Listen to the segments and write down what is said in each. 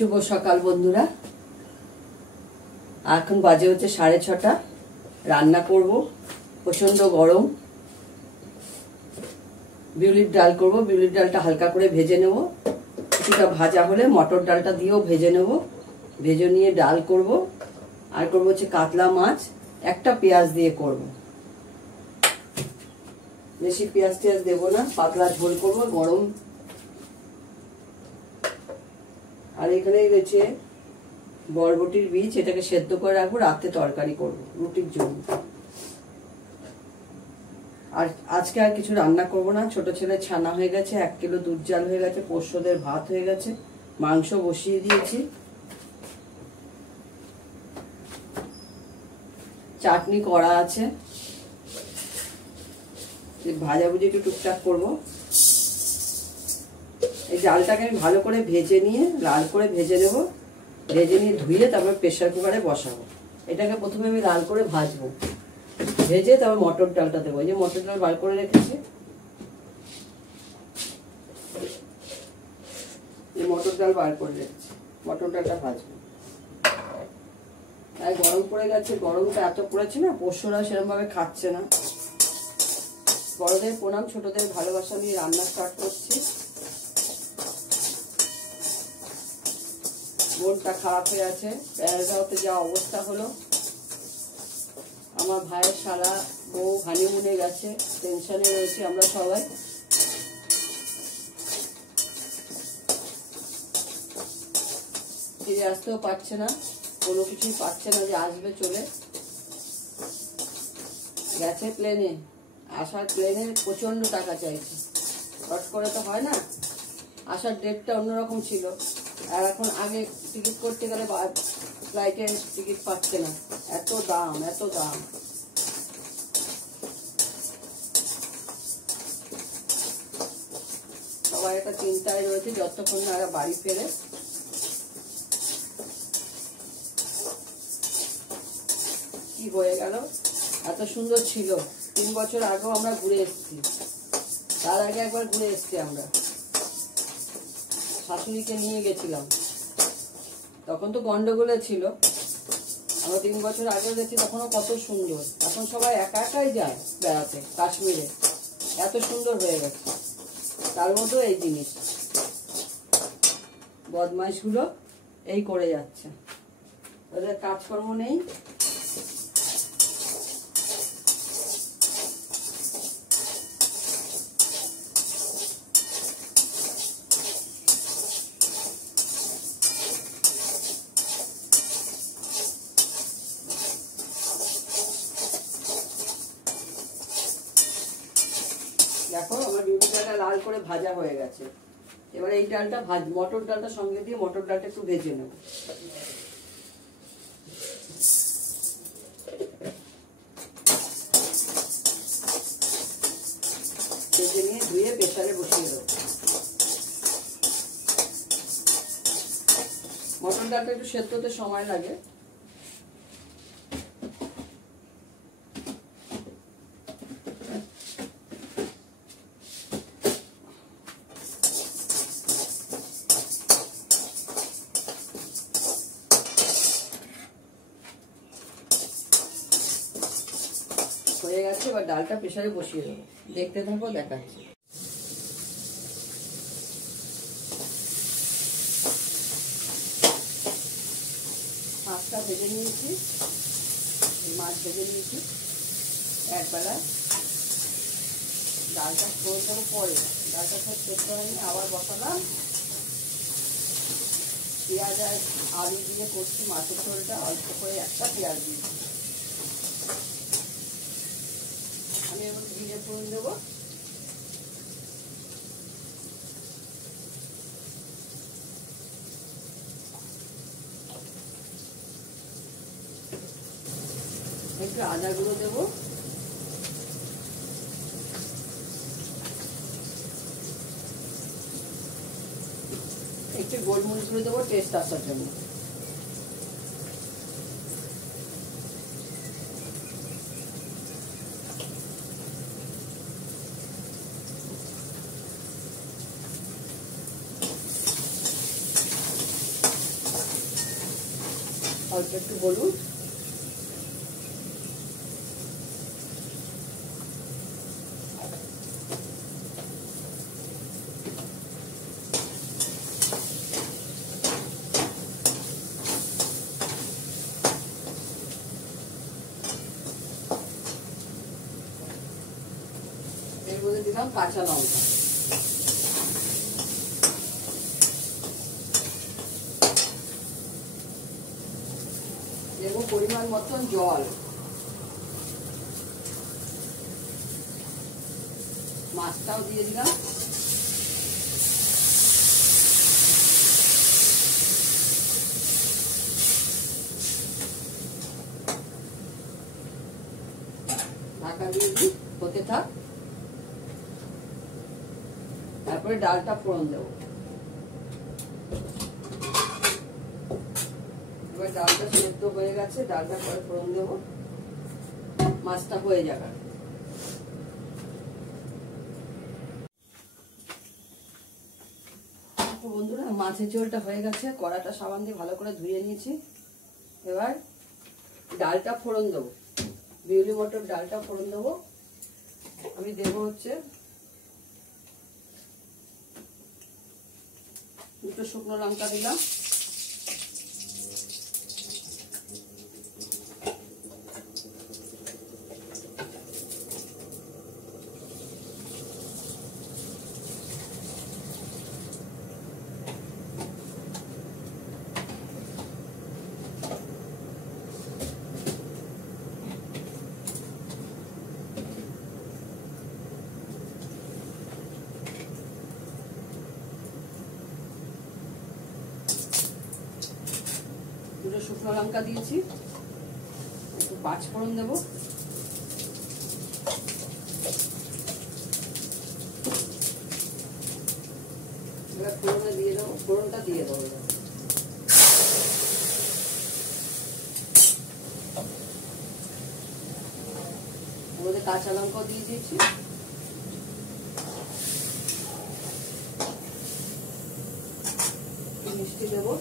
শুভ সকাল বন্ধুরা। এখন বাজে হচ্ছে 6:30। রান্না করব, প্রচন্ড গরম। বিউলির ডাল করব। বিউলির ডালটা হালকা করে ভেজে নেব। কিছুটা ভাজা হলে মটর ডালটা দিয়েও ভেজে নেব। ভেজে নিয়ে ডাল করব। আর করব হচ্ছে কাতলা মাছ, একটা পেঁয়াজ দিয়ে করব। বেশি পেঁয়াজ টেয়াজ দেবো না, পাতলা ঝোল করব, গরম। আর এখানেই রয়েছে বরবটির বীজ, এটাকে সেদ্ধ করে রাখবো, রাতে তরকারি করব রুটির জন্য। আর আজকে আর কিছু রান্না করব না। ছোট ছেলে ছানা হয়ে গেছে, 1 কিলো দুধ জাল হয়ে গেছে, পোস্তদের ভাত হয়ে গেছে, মাংস বসিয়ে দিয়েছি, চাটনি করা আছে, ভাজাভুজি একটু টুকটাক করবো। এই ডালটাকে আমি ভালো করে ভেজে নিয়ে লাল করে ভেজে নেব। ভেজে নিয়ে ধুয়ে তারপর প্রেসার কুকারে বসাবো। এটাকে প্রথমে আমি লাল করে ভাজবো, ভেজে তারপর মটর ডালটা দেবো। এই যে মটর ডাল বার করে রেখেছি, এই মটর ডাল বার করে রেখেছি, মটর ডালটা ভাজবো। আর গরম পড়ে গেছে, গরমটা এত পড়েছে না, পোষ্যরা সেরকম ভাবে খাচ্ছে না। বড়দের প্রণাম, ছোটদের ভালোবাসা নিয়ে রান্না স্টার্ট করছি। মনটা খারাপ হয়ে আছে, প্যারাগাঁওতে যা অবস্থা হলো। আমার ভাইয়ের শালা বউ হানিমুনে গেছে, টেনশনে রয়েছে আমরা সবাই। ফিরে আসতেও পারছে না, কোনো কিছুই পাচ্ছে না যে আসবে চলে গেছে। প্লেনে আসার, প্লেনে প্রচন্ড টাকা চাইছে, হট করে তো হয় না। আসার ডেটটা অন্যরকম ছিল, আর এখন আগে টিকিট করতে গেলে ফ্লাইটের টিকিট পাচ্ছে না, এত দাম এত দাম। সবাই একটা চিন্তায় রয়েছে যতক্ষণ না বাড়ি ফেরে। কি হয়ে গেল, এত সুন্দর ছিল। 3 বছর আগেও আমরা ঘুরে এসেছি, তার আগে একবার ঘুরে এসেছি আমরা, শাশুড়িকে নিয়ে গেছিলাম, তখন তো গন্ডগোলে ছিল। আমরা 3 বছর আগে গেছি, তখনও কত সুন্দর। এখন সবাই একা একাই যায় বেড়াতে কাশ্মীরে, এত সুন্দর হয়ে গেছে। তার মতো এই জিনিস, বদমাইশগুলো এই করে যাচ্ছে, ওদের কাজকর্ম নেই। দেখো আমার বিউলি ডালটা লাল করে ভাজা হয়ে গেছে। এবার এই ডালটা মটর ডালটা সঙ্গে দিয়ে মটর ডালটা একটু ভেজে নেব। ভেজে নিয়ে ধুয়ে প্রেসারে বসিয়ে দেবো। মটর ডালটা একটু সেদ্ধ হতে সময় লাগে। হয়ে গেছে, এবার ডালটা প্রেসারে বসিয়ে দেবো। দেখতে থাকো, দেখাচ্ছি। মাছটা ভেজে নিয়েছি, মাছ ভেজে নিয়েছি একবেলা। ডালটা করে দেবো পরে, ডালটা সব সেদ্ধ হয়নি, আবার বসালাম। পেঁয়াজ আর আলু দিয়ে করছি মাছের ঝোলটা, অল্প করে একটা পেঁয়াজ দিয়েছি। আমি এবার জিরে ফোড়ন দেবো। একটু আদা গুঁড়ো দেবো, একটু গোলমরিচ গুঁড়ো দেবো টেস্ট আসার জন্য। অল্প একটু হলুদ, এর মধ্যে দিলাম কাঁচা লঙ্কা, দেব পরিমাণ মতন জল, মাছটাও দিয়ে দিলাম, ঢাকা দিয়ে দিই, হতে থাক। তারপরে ডালটা ফোড়ন দেবো। এবার ডালটা সেদ্ধ হয়ে গেছে, ডালটা পরে ফোড়ন দেবো, মাছটা হয়ে যাবে। বন্ধুরা মাছের ঝোলটা হয়ে গেছে, কড়াটা সাবান দিয়ে ভালো করে ধুয়ে নিয়েছি। এবার ডালটা ফোড়ন দেবো, বিউলি মটর ডালটা ফোড়ন দেবো। আমি দেবো হচ্ছে দুটো শুকনো লঙ্কা দিলাম, দুটো শুকনো লঙ্কা দিয়েছি, একটু পাঁচ ফোড়ন দেবো, এবার ফোড়নে দিয়ে দেবো, ফোড়নটা দিয়ে দেবো। এর মধ্যে কাঁচা লঙ্কাও দিয়ে দিয়েছি, মিষ্টি দেবো,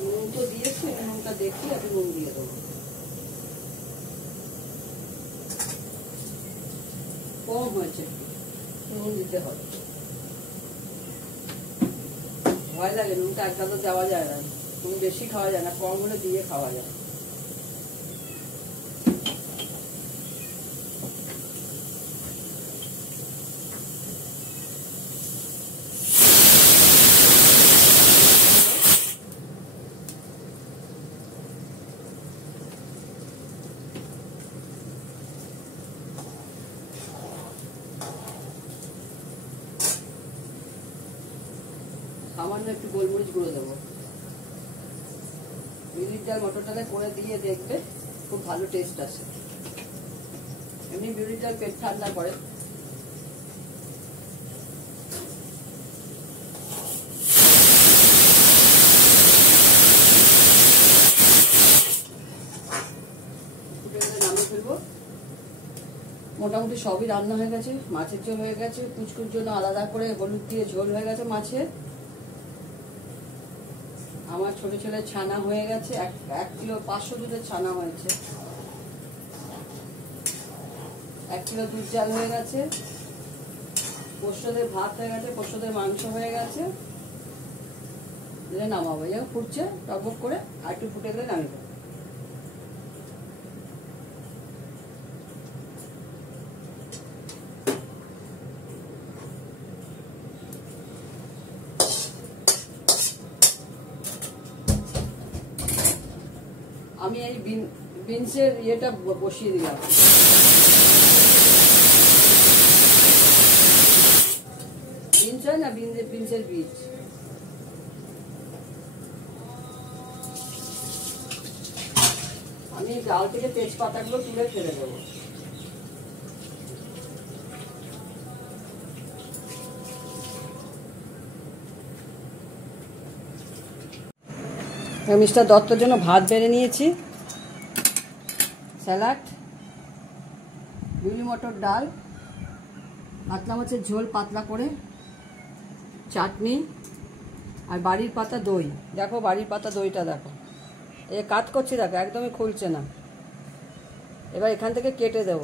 নুন তো দিয়েছি, নুনটা দেখি আমি নুন দিয়ে দেবো, কম হয়েছে, নুন দিতে হবে। ভয় লাগে, নুনটা একটা তো দেওয়া যায় না, নুন বেশি খাওয়া যায় না, কম হলে দিয়ে খাওয়া যায়। সামান্য একটু গোলমরিচ গুঁড়ো দেবো। বিউলির ডাল মটর ডালে করে দিয়ে দেখবে, খুব ভালো টেস্ট আসে। এমনি বিউলির ডাল পেট ঠান্ডা করে। নামিয়ে ফেলবো। মোটামুটি সবই রান্না হয়ে গেছে, মাছের ঝোল হয়ে গেছে, পুচকুর জন্য আলাদা করে হলুদ দিয়ে ঝোল হয়ে গেছে মাছের। আমার ছোট ছেলে ছানা হয়ে গেছে, 1 কিলো 500 দুধের ছানা হয়েছে, 1 কিলো দুধ জাল হয়ে গেছে, পোস্তদের ভাত হয়ে গেছে, পোস্তদের মাংস হয়ে গেছে। দিলে নামাবো, যেমন ফুটছে টকবক করে, আর একটু ফুটে গেলে নামিয়ে দেবো। আমি এই বিনসের ইয়েটা বসিয়ে দিলাম। বিনস হয় না, বিনসের বীজ। আমি ডাল থেকে তেজপাতাগুলো তুলে ফেলে দেবো। মিস্টার দত্তর জন্য ভাত বেড়ে নিয়েছি, স্যালাড, বিউলি মটর ডাল, কাতলা মাছের ঝোল পাতলা করে, চাটনি আর বাড়ির পাতা দই। দেখো বাড়ির পাতা দইটা দেখো, এই কাট করছি দেখো, একদমই খুলছে না। এবার এখান থেকে কেটে দেব,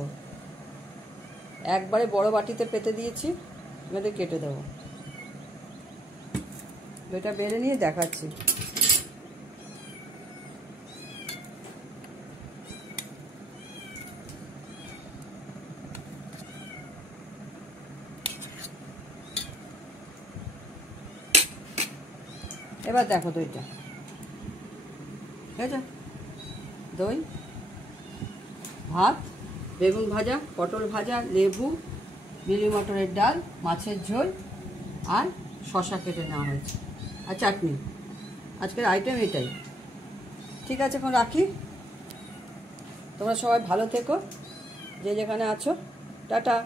একবারে বড় বাটিতে পেতে দিয়েছি, এবার কেটে দেবো। দইটা বেড়ে নিয়ে দেখাচ্ছি। এবার দেখো দইটা, ঠিক আছে? দই, ভাত, বেগুন ভাজা, পটল ভাজা, লেবু, বিলি মটরের ডাল, মাছের ঝোল আর শশা কেটে নেওয়া হয়েছে, আর চাটনি। আজকের আইটেম এটাই। ঠিক আছে, এখন রাখি। তোমরা সবাই ভালো থেকো, যে যেখানে আছো। টাটা।